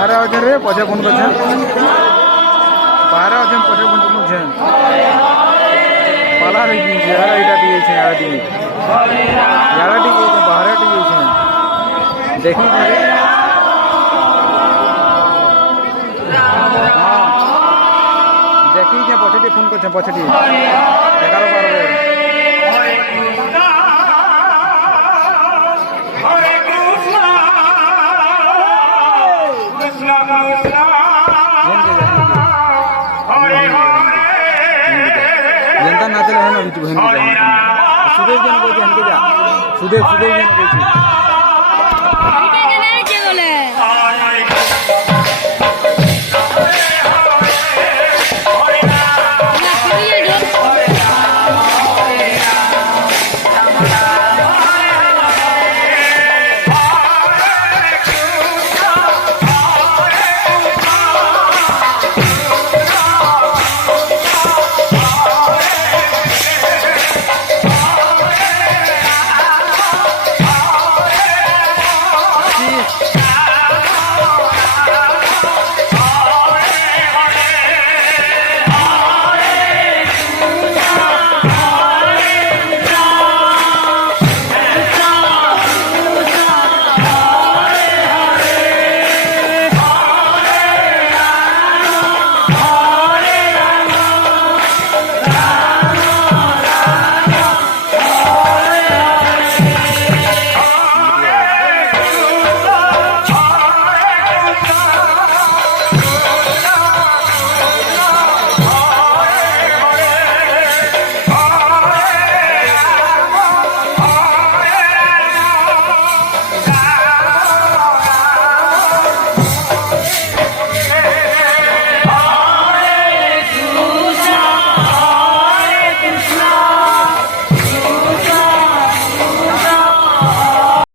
बाहर अछे रे पछे फोन करछे बाहर अछे पछे फोन करछे पाला रे की यार एटा दिए छे यार दी यार दी बाहर दिए छे देखी रे देखी जे पछे फोन करछे पछे 11 12 रे जनता नाचले है ना ऋतु बहन के सुदेव जन को जन के जा सुदेव जन को